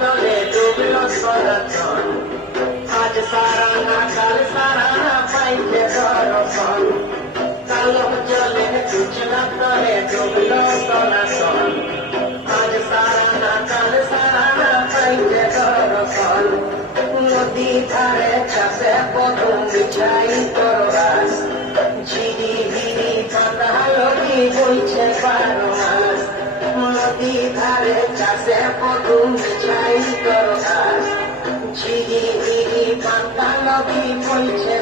তলে ডুবল সরতন আজ সারা না কাল সারা না পাইলে দর্শন কালো জলে সূচনা তলে ডুবল সনাতন আজ সারা না কাল সারা না বিছাই তরবাস ঝিরি ভিড়ি কাঁদা বইছে পারো Thank you.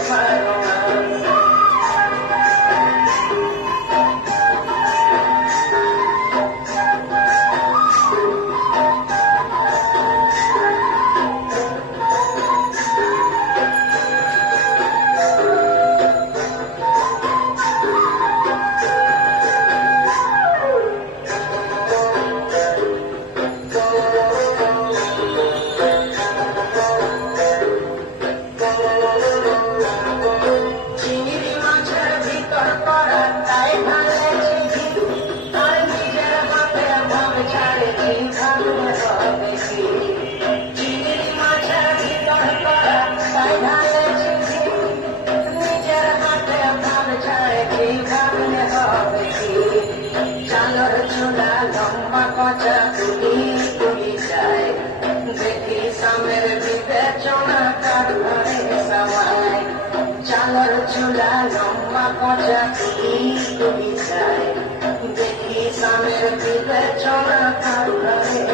Lord, you lie on my heart, I believe, believe, Thank you.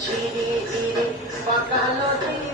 Chiri, chiri, pakalo, chiri.